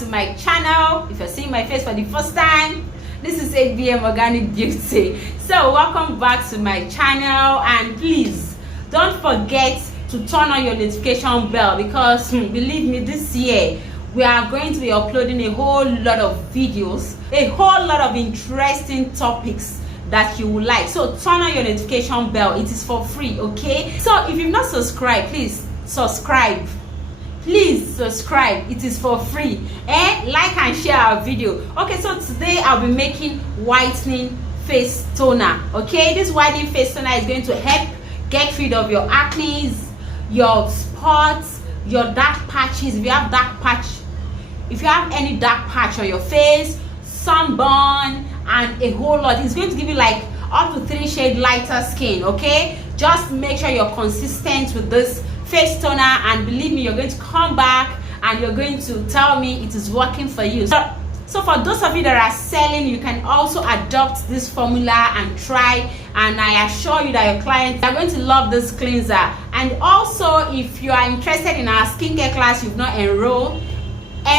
to my channel. If you're seeing my face for the first time, this is 8BM Organic Beauty. So welcome back to my channel, and please don't forget to turn on your notification bell, because believe me, this year we are going to be uploading a whole lot of videos, a whole lot of interesting topics that you will like. So turn on your notification bell. It is for free, okay? So if you've not subscribed, please subscribe. Please subscribe. It is for free. Like and share our video. Okay, so today I'll be making whitening face toner. Okay, this whitening face toner is going to help get rid of your acne, your spots, your dark patches. If you have dark patch, if you have any dark patch on your face, sunburn, and a whole lot, it's going to give you like up to 3 shades lighter skin. Okay, just make sure you're consistent with this face toner, and believe me, you're going to come back and you're going to tell me it is working for you. So for those of you that are selling, you can also adopt this formula and try, and I assure you that your clients are going to love this cleanser. And also, if you are interested in our skincare class, you've not enrolled,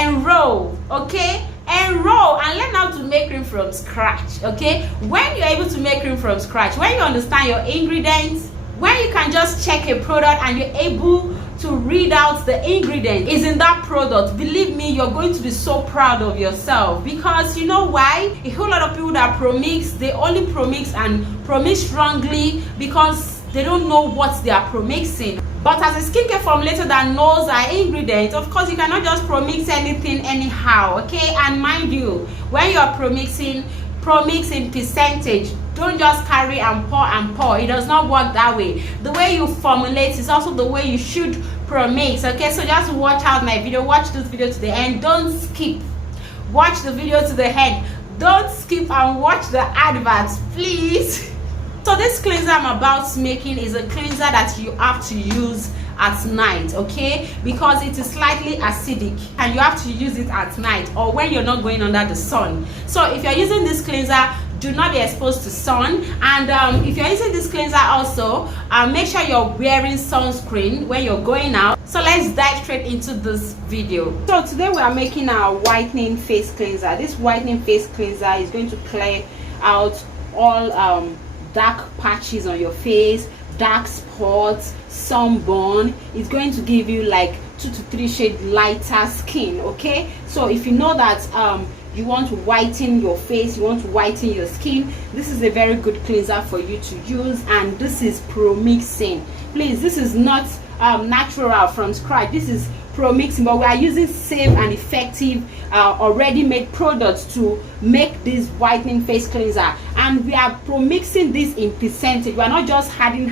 enroll. Okay, enroll and learn how to make cream from scratch. Okay, when you're able to make cream from scratch, when you understand your ingredients, when you can just check a product and you're able to read out the ingredient is in that product, believe me, you're going to be so proud of yourself. Because you know why? A whole lot of people that Promix, they only Promix and Promix wrongly because they don't know what they are Promixing. But as a skincare formulator that knows our ingredients, of course you cannot just Promix anything anyhow. Okay, and mind you, when you're Promix in percentage. Don't just carry and pour. It does not work that way. The way you formulate is also the way you should Promix. Okay, so just watch out my video. Watch this video to the end. Don't skip. Watch the video to the end. Don't skip and watch the adverts, please. So this cleanser I'm about making is a cleanser that you have to use at night, okay, because it is slightly acidic and you have to use it at night or when you're not going under the sun. So if you're using this cleanser, do not be exposed to sun. And if you're using this cleanser also, make sure you're wearing sunscreen when you're going out. So let's dive straight into this video. So today we are making our whitening face cleanser. This whitening face cleanser is going to clear out all dark patches on your face, dark spots, sunburn. It's going to give you like 2 to 3 shades lighter skin. Okay, so if you know that you want to whiten your face, you want to whiten your skin, this is a very good cleanser for you to use. And this is Promixing. Please, this is not natural from scratch. This is Promixing, but we are using safe and effective already made products to make this whitening face cleanser. And we are Promixing this in percentage. We are not just adding.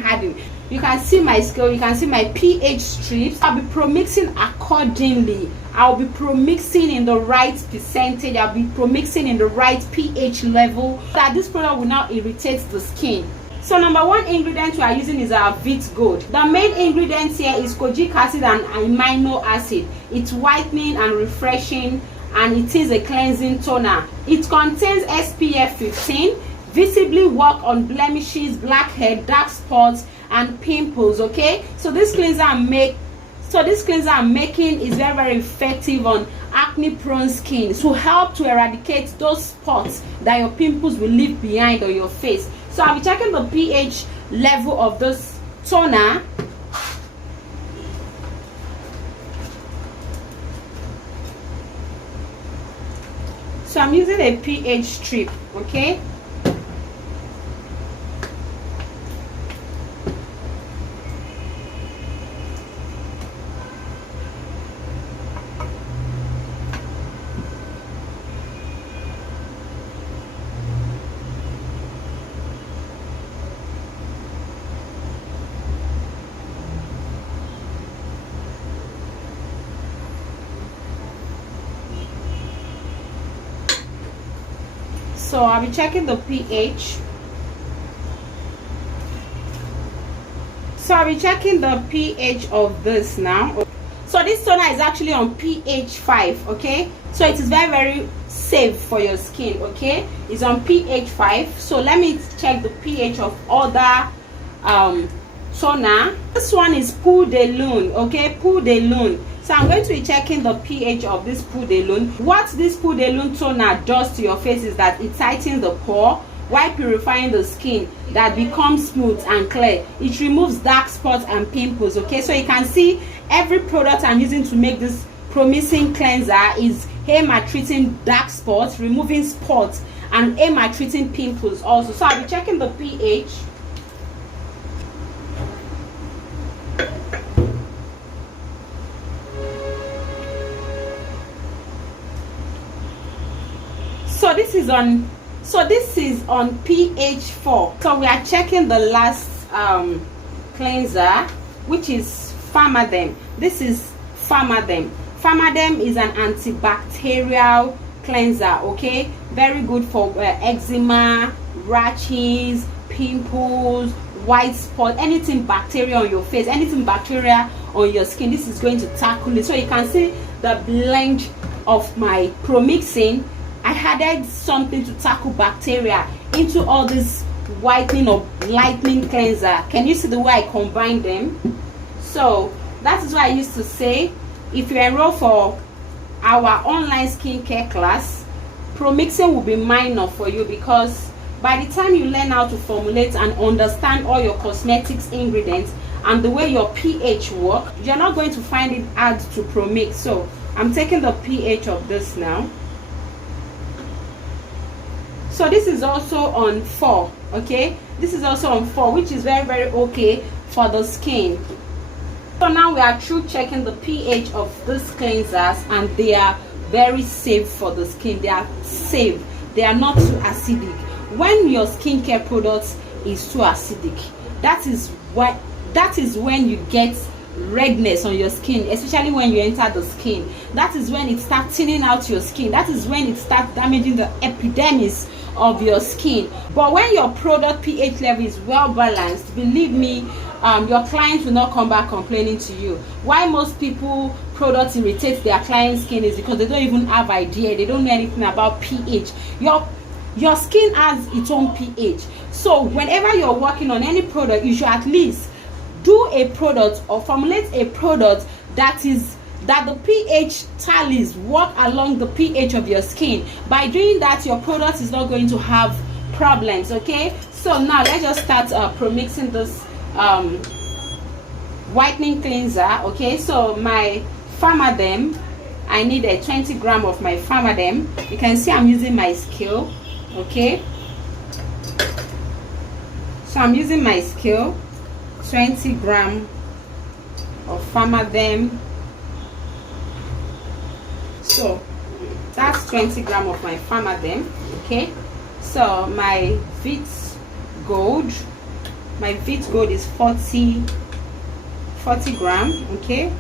You can see my scale, you can see my pH strips. I'll be Promixing accordingly. I'll be Promixing in the right percentage. I'll be Promixing in the right pH level so that this product will not irritate the skin. So number 1 ingredient we are using is our Vit Gold. The main ingredients here is kojic acid and amino acid. It's whitening and refreshing, and it is a cleansing toner. It contains SPF 15, visibly work on blemishes, blackhead, dark spots, and pimples. Okay, so this cleanser I'm making is very, very effective on acne prone skin to help to eradicate those spots that your pimples will leave behind on your face. So I'll be checking the pH level of this toner. So I'm using a pH strip. Okay, so I'll be checking the pH. So I'll be checking the pH of this now. So this toner is actually on pH 5. Okay, so it is very, very safe for your skin. Okay, it's on pH 5. So let me check the pH of other toner. This one is Pool de Lune. Okay, Pool de Lune. So I'm going to be checking the pH of this Peau de Lune. What this Peau de Lune toner does to your face is that it tightens the pore while purifying the skin that becomes smooth and clear. It removes dark spots and pimples. Okay, so you can see every product I'm using to make this Promix cleanser is aim at treating dark spots, removing spots, and aim at treating pimples also. So I'll be checking the pH. So this is on pH 4. So we are checking the last cleanser, which is Pharmadem. This is Pharmadem. Pharmadem is an antibacterial cleanser. Okay, very good for eczema, rashes, pimples, white spot, anything bacteria on your face, anything bacteria on your skin. This is going to tackle it. So you can see the blend of my Promix. I added something to tackle bacteria into all this whitening or lightening cleanser. Can you see the way I combine them? So that is why I used to say, if you enroll for our online skincare class, Promix will be minor for you, because by the time you learn how to formulate and understand all your cosmetics ingredients and the way your pH work, you're not going to find it hard to Promix. So I'm taking the pH of this now. So this is also on 4. Okay, this is also on 4, which is very, very okay for the skin. So now we are through checking the pH of these cleansers, and they are very safe for the skin. They are safe. They are not too acidic. When your skincare product is too acidic, that is when you get redness on your skin, especially when you enter the skin. That is when it starts thinning out your skin. That is when it starts damaging the epidermis of your skin. But when your product pH level is well balanced, believe me, your clients will not come back complaining to you. Why most people products irritate their client's skin is because they don't even have idea. They don't know anything about pH. Your skin has its own pH. So whenever you're working on any product, you should at least do a product or formulate a product that the pH tallies work along the pH of your skin. By doing that, your product is not going to have problems. Okay, so now let's just start Promixing this whitening cleanser. Okay, so my Pharmadem, I need a 20 gram of my Pharmadem. You can see I'm using my scale. Okay, so I'm using my scale, 20 gram of Pharmadem. So that's 20 gram of my Pharmadem. Okay, so my Vit Gold is 40 gram. Okay,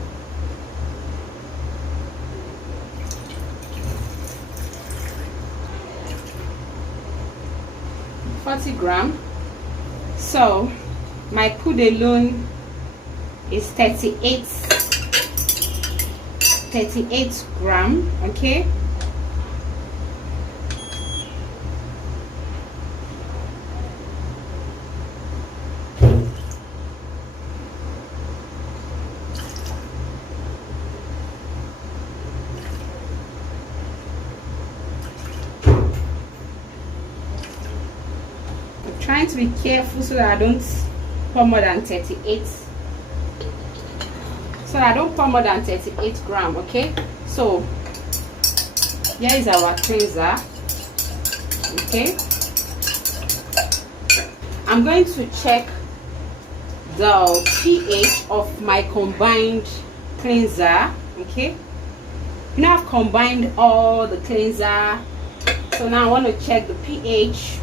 so my Peau de Lune is 38 gram. Okay, trying to be careful so that I don't pour more than 38. So I don't pour more than 38 gram. Okay, so here is our cleanser. Okay, I'm going to check the pH of my combined cleanser. Okay, now I've combined all the cleanser, so now I want to check the pH.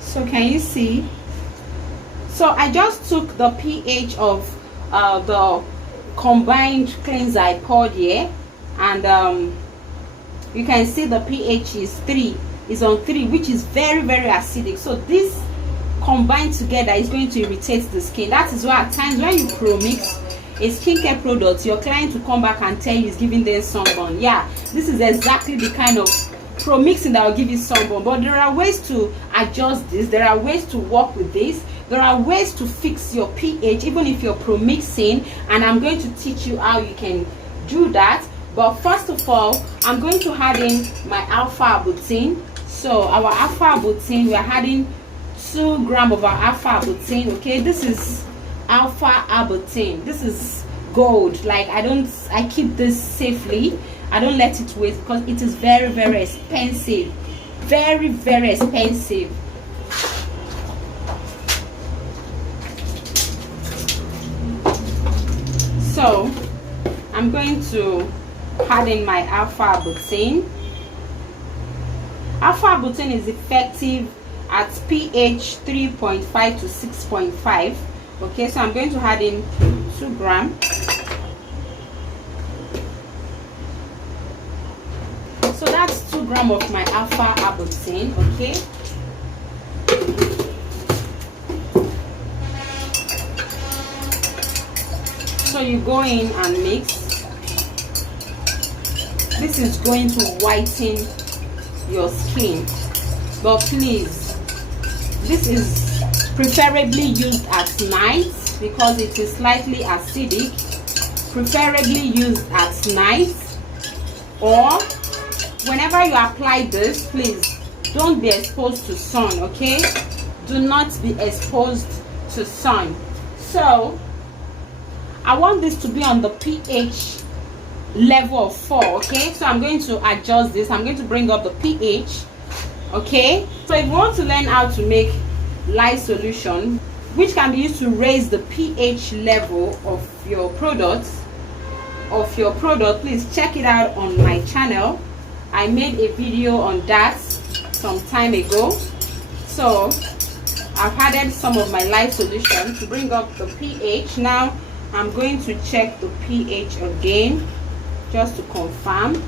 So can you see? So I just took the pH of the combined cleanser I poured here, and you can see the pH is 3, is on 3, which is very, very acidic. So this combined together is going to irritate the skin. That is why at times when you Promix a skincare product, your client will come back and tell you it's giving them sunburn. Yeah, this is exactly the kind of Promixing that will give you sunburn, but there are ways to adjust this. There are ways to work with this. There are ways to fix your pH even if you're promixing, and I'm going to teach you how you can do that. But first of all, I'm going to add in my alpha arbutin. So our alpha arbutin, we are adding 2 grams of our alpha arbutin. Okay, this is alpha arbutin. This is gold. Like I keep this safely. I don't let it waste because it is very, very expensive. Very, very expensive. So I'm going to add in my alpha arbutin. Alpha arbutin is effective at pH 3.5 to 6.5. Okay, so I'm going to add in 2 grams. So that's 2 grams of my alpha arbutin. Okay. So you go in and mix. This is going to whiten your skin, but please, this is preferably used at night because it is slightly acidic. Preferably used at night, or whenever you apply this, please don't be exposed to sun. Okay, do not be exposed to sun. So I want this to be on the pH level of 4. Okay, so I'm going to adjust this. I'm going to bring up the pH. Okay, so if you want to learn how to make lye solution, which can be used to raise the pH level of your product, please check it out on my channel. I made a video on that some time ago. So I've added some of my lye solution to bring up the pH. Now I'm going to check the pH again just to confirm.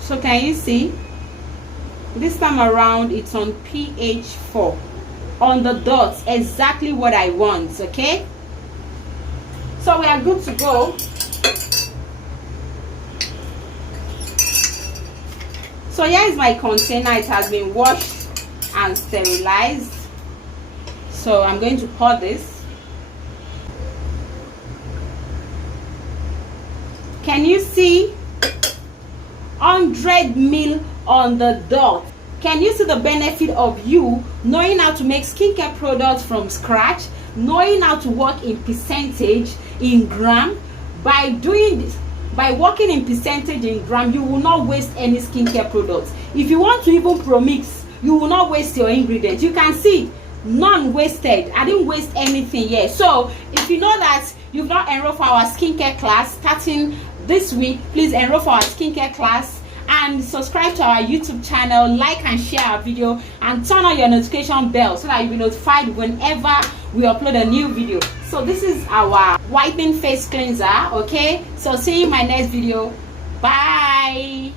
So can you see? This time around it's on pH 4 on the dots, exactly what I want. Okay, so we are good to go. So here is my container. It has been washed and sterilized. So I'm going to pour this. Can you see 100 ml on the dot? Can you see the benefit of you knowing how to make skincare products from scratch, knowing how to work in percentage, in gram? By doing this, by working in percentage in gram, you will not waste any skincare products. If you want to even promix, you will not waste your ingredients. You can see none wasted. I didn't waste anything here. So if you know that you've not enrolled for our skincare class starting this week, please enroll for our skincare class and subscribe to our YouTube channel, like and share our video, and turn on your notification bell so that you'll be notified whenever we upload a new video. So this is our whitening face cleanser. Okay, so see you in my next video. Bye.